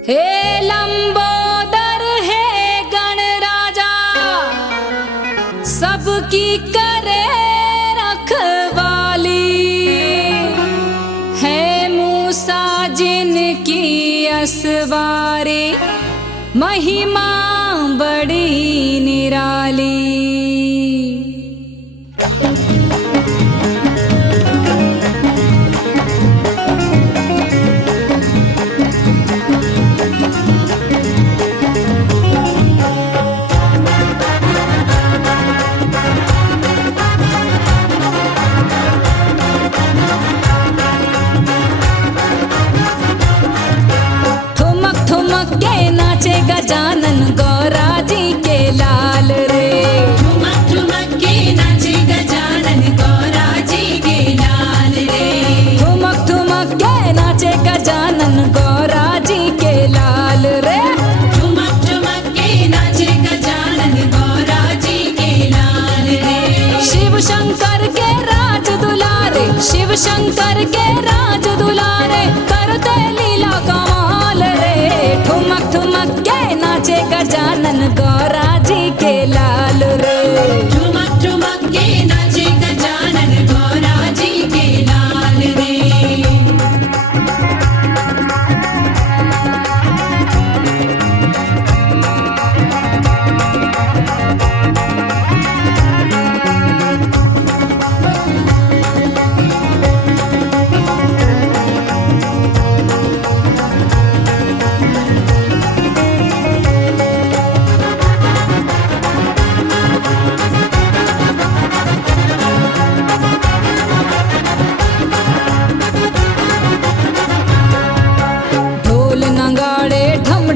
हे लंबोदर हे गणराजा, सबकी करे रखवाली। है मूसा जिनकी असवारी, महिमा बड़ी निराली। नाचे गजानन गौरा जी के लाल रे। ठुमक ठुमक के नाचे गजानन गौरा जी के लाल रे। ठुमक ठुमक के नाचे गजानन गौरा जी के लाल रे। ठुमक ठुमक के नाचे गजानन गौरा जी के लाल रे। शिव शंकर के राज दुलारे, शिव शंकर के राज दुलारे, करते लीला कमाल रे। ठुमक ठुमक के नाचे गजानन गौरा जी के लाल रे। ठुमक ठुमक के नाचे गजानन गौरा जी के लाल रे।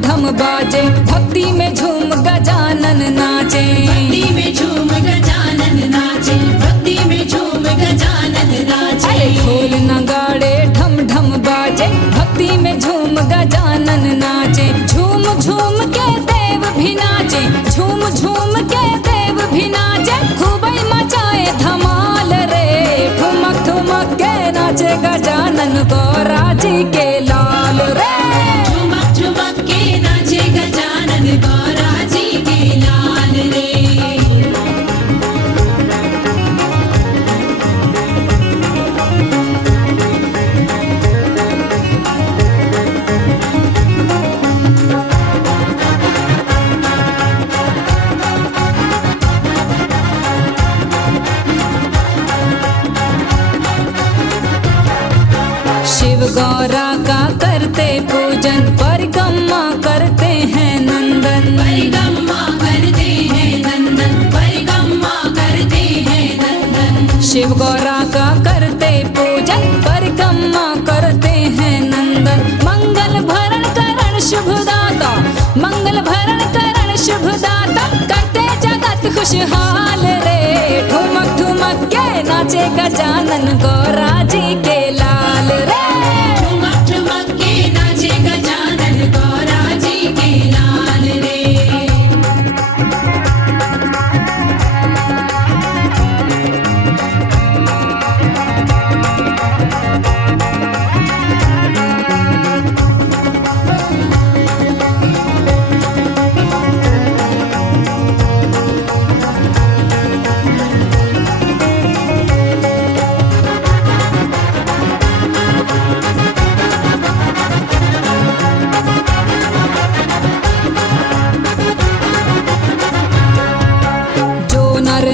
ढम बाजे, भक्ति में झूम गजानन नाचे। भक्ति में झूम गजानन नाचे। भक्ति में झूम गजानन नाचे। अरे ढोल नगाड़े ढम ढम बाजे, भक्ति में झूम गजानन नाचे। झूम झूम के देव भी नाचे, झूम झूम के देव भी नाचे, खूब मचाए धमाल रे। ठुमक ठुमक के नाचे गजानन गौरा जी के लाल रे। ठुमक ठुमक के नाचे गजानन गौरा जी के लाल रे। शिव गौरा का करते पूजन, परिक्रमा करते हैं नंदन। परिक्रमा करते हैं नंदन। परिक्रमा करते हैं नंदन। शिव गौरा का करते पूजन, परिक्रमा करते हैं नंदन। मंगल भरण करण शुभदाता, मंगल भरण करण शुभदाता, करते जगत खुशहाल रे। ठुमक ठुमक के नाचे गजानन गौरा जी के लाल रे। ठुमक ठुमक के नाचे गजानन गौरा जी के लाल रे।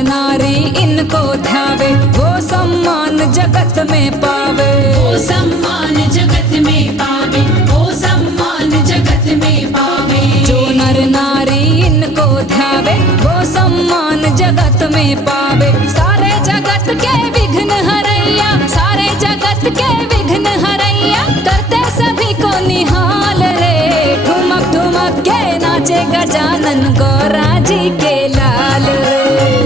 नारी इनको ध्यावे, वो सम्मान जगत में पावे। वो सम्मान जगत में पावे। वो सम्मान जगत में पावे। जो नर नारी इनको ध्यावे, वो सम्मान जगत में पावे। सारे जगत के विघ्न हरैया, सारे जगत के विघ्न हरैया, करते सभी को निहाल रे। ठुमक ठुमक के नाचे गजानन गौरा जी के लाल रे।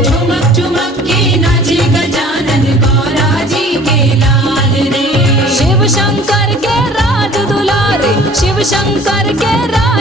ठुमक ठुमक के नाचे गजानन गौरा जी के लाल रे। शिव शंकर के राज दुलारे, शिव शंकर के राज